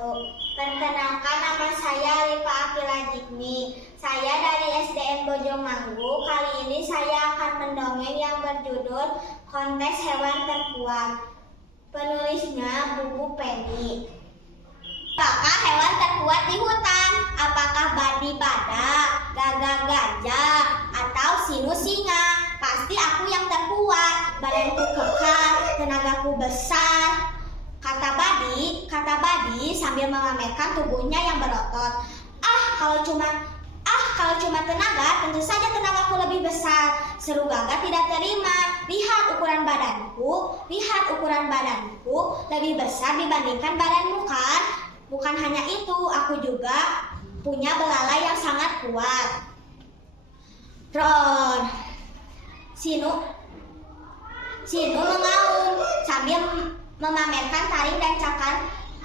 wabarakatuh. Perkenalkan, nama saya Rifa Akila Jikmi. Saya dari SDN Bojongmanggu. Kali ini saya akan mendongeng yang berjudul Kontes Hewan Terkuat. Penulisnya Bubu Penny. Apakah hewan terkuat di hutan? Apakah babi badak, gagak gajah, atau sinus singa? Pasti aku yang terkuat. Badanku kekar, tenagaku besar. Kata Badi sambil memamerkan tubuhnya yang berotot. Kalau cuma tenaga, tentu saja tenagaku lebih besar. Seru Gagak tidak terima. Lihat ukuran badanku lebih besar dibandingkan badanmu kan? Bukan hanya itu, aku juga punya belalai yang sangat kuat. Roar. Sinu mengaum sambil memamerkan taring dan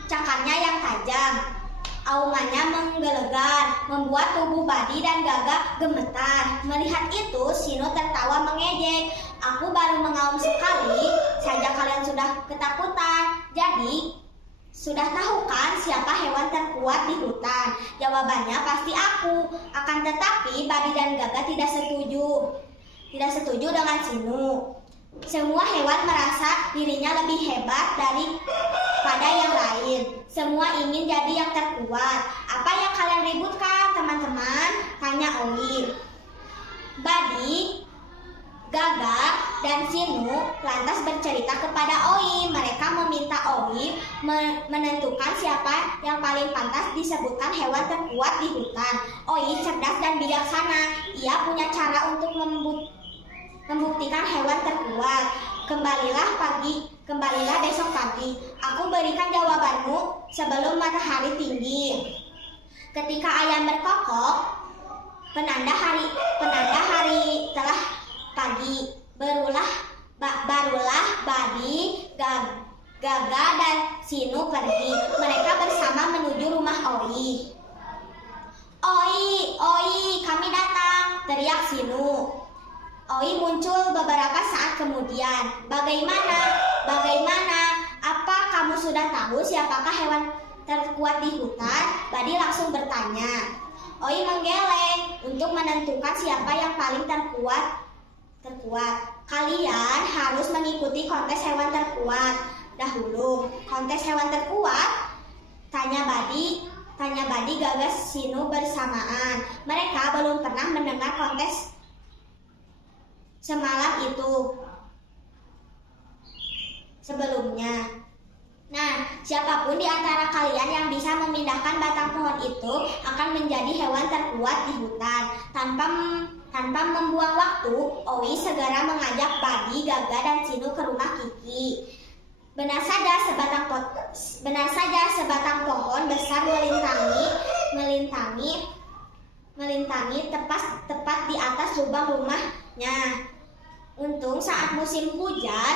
cakarnya yang tajam. Aumannya menggelegar, membuat tubuh Badi dan Gagak gemetar. Melihat itu, Sinu tertawa mengejek. Aku baru mengaum sekali saja kalian sudah ketakutan. Jadi, sudah tahu kan siapa hewan terkuat di hutan? Jawabannya pasti aku. Akan tetapi Badi dan Gagak tidak setuju dengan Sinu. Semua hewan merasa dirinya lebih hebat daripada yang lain. Semua ingin jadi yang terkuat. Apa yang kalian ributkan, teman-teman? Tanya Owi. Badi, Gagak, dan Sinu lantas bercerita kepada Owi. Mereka meminta Owi menentukan siapa yang paling pantas disebutkan hewan terkuat di hutan. Owi cerdas dan bijaksana. Ia punya cara untuk membuktikan hewan terkuat. Kembalilah besok pagi. Aku berikan jawabanmu sebelum matahari tinggi. Ketika ayam berkokok, penanda hari telah pagi. Barulah Badi, Gagak, dan Sinu pergi. Mereka bersama menuju rumah Owi. Oi, kami datang, teriak Sinu. Owi muncul beberapa saat kemudian. Bagaimana? Apa kamu sudah tahu siapakah hewan terkuat di hutan? Badi langsung bertanya. Owi menggeleng untuk menentukan siapa yang paling terkuat. Kalian harus mengikuti kontes hewan terkuat dahulu. Kontes hewan terkuat? Tanya Badi, Gagak, Sinu bersamaan. Mereka belum pernah mendengar kontes semalam itu sebelumnya. Nah, siapapun di antara kalian yang bisa memindahkan batang pohon itu akan menjadi hewan terkuat di hutan. Tanpa membuang waktu, Owi segera mengajak Badi, Gagak, dan Sinu ke rumah Kiki. Benar saja sebatang pohon besar melintangi tepat di atas lubang rumahnya. Untung saat musibah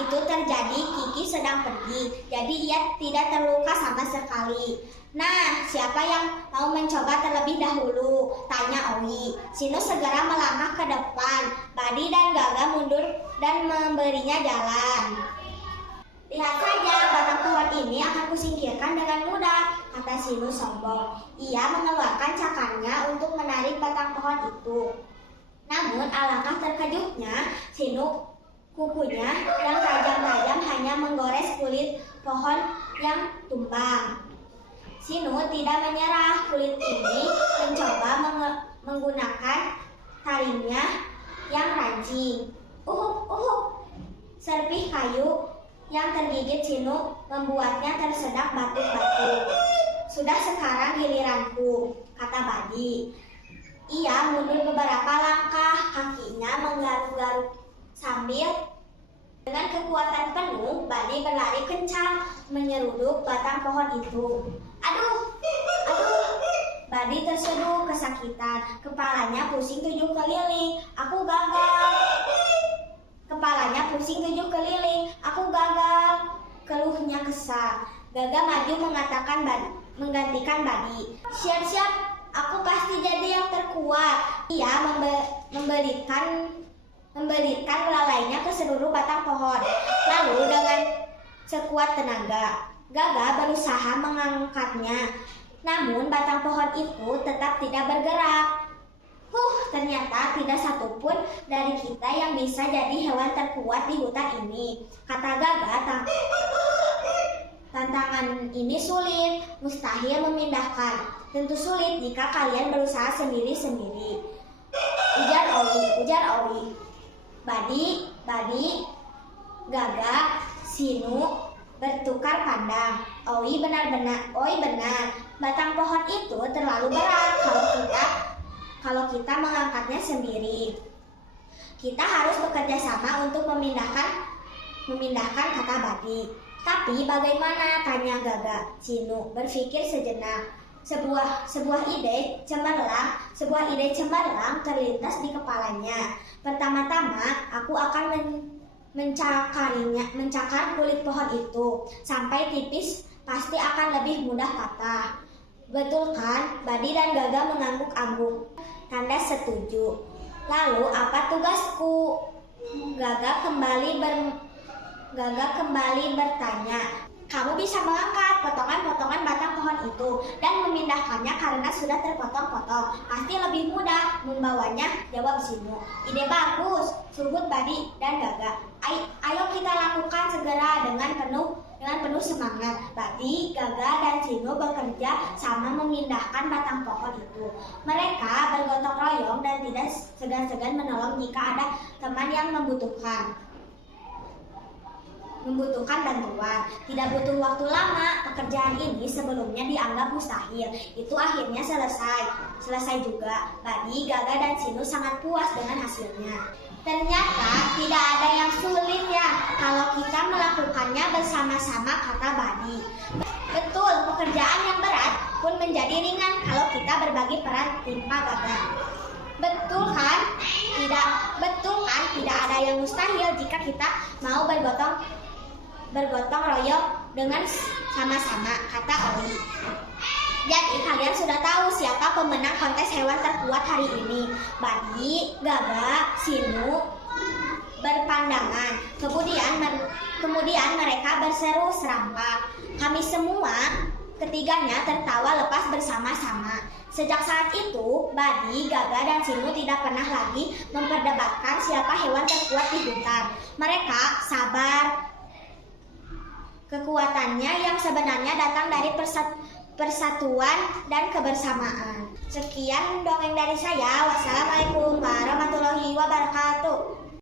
itu terjadi, Kiki sedang pergi, jadi ia tidak terluka sama sekali. Nah, siapa yang mau mencoba terlebih dahulu? Tanya Owi. Sinu segera melangkah ke depan. Badi dan Gagak mundur dan memberinya jalan. Lihat saja, batang pohon ini akan kusingkirkan dengan mudah, kata Sinu sombong. Ia mengeluarkan cakarnya untuk menarik batang pohon itu. Namun alangkah terkejutnya, Sinu kukunya yang tajam-tajam hanya menggores kulit pohon yang tumbang. Sinu tidak menyerah. Kulit ini mencoba menggunakan taringnya yang rajin. Serpih kayu yang tergigit Sinu membuatnya tersedak batuk-batuk. Sudah sekarang giliranku, kata Badi. Ia mundur beberapa langkah, kakinya menggaruk-garuk sambil dengan kekuatan penuh. Badi berlari kencang menyeruduk batang pohon itu. Aduh! Badi terseduh kesakitan. Kepalanya pusing 7 keliling. Aku gagal. Keluhnya kesal. Gagak maju menggantikan Badi. Siap-siap, aku pasti jadi yang terkuat. Ia memberikan belalainya ke seluruh batang pohon. Lalu dengan sekuat tenaga. Gaga berusaha mengangkatnya, namun batang pohon itu tetap tidak bergerak. Ternyata tidak satupun dari kita yang bisa jadi hewan terkuat di hutan ini, kata Gaga. Tantangan ini sulit, mustahil memindahkan. Tentu sulit jika kalian berusaha sendiri-sendiri. Ujar Owi. Badi, Gaga, Sinu bertukar pandang. Owi benar. Batang pohon itu terlalu berat kalau kita mengangkatnya sendiri. Kita harus bekerja sama untuk memindahkan, kata Badi. Tapi bagaimana? Tanya Gaga. Sinu berpikir sejenak. Sebuah ide cemerlang terlintas di kepalanya. Pertama-tama aku akan mencakar kulit pohon itu sampai tipis, pasti akan lebih mudah patah. Betul kan? Badi dan Gaga mengangguk-angguk. Tanda setuju. Lalu apa tugasku? Gaga kembali bertanya. Kamu bisa mengangkat potongan-potongan batang pohon itu dan memindahkannya karena sudah terpotong-potong. Pasti lebih mudah membawanya, jawab Sinu. Ide bagus, sahut Badi dan Gaga. Ayo kita lakukan segera dengan penuh semangat. Badi, Gaga, dan Sinu bekerja sama memindahkan batang pohon itu. Mereka bergotong royong dan tidak segan-segan menolong jika ada teman yang membutuhkan bantuan. Tidak butuh waktu lama, pekerjaan ini sebelumnya dianggap mustahil. Itu akhirnya selesai juga. Badi, Gaga, dan Sinu sangat puas dengan hasilnya. Ternyata tidak ada yang sulit ya kalau kita melakukannya bersama-sama, kata Badi. Betul, pekerjaan yang berat pun menjadi ringan kalau kita berbagi peran, timpa Gaga. Betul kan? Tidak ada yang mustahil jika kita mau bergotong royong dengan sama-sama, kata Owi. Jadi kalian sudah tahu siapa pemenang kontes hewan terkuat hari ini. Badi, Gaga, Sinu berpandangan. Kemudian mereka berseru serempak. Kami semua, ketiganya tertawa lepas bersama-sama. Sejak saat itu, Badi, Gaga, dan Sinu tidak pernah lagi memperdebatkan siapa hewan terkuat di hutan. Mereka sabar. Kekuatannya yang sebenarnya datang dari persatuan dan kebersamaan. Sekian dongeng dari saya. Wassalamualaikum warahmatullahi wabarakatuh.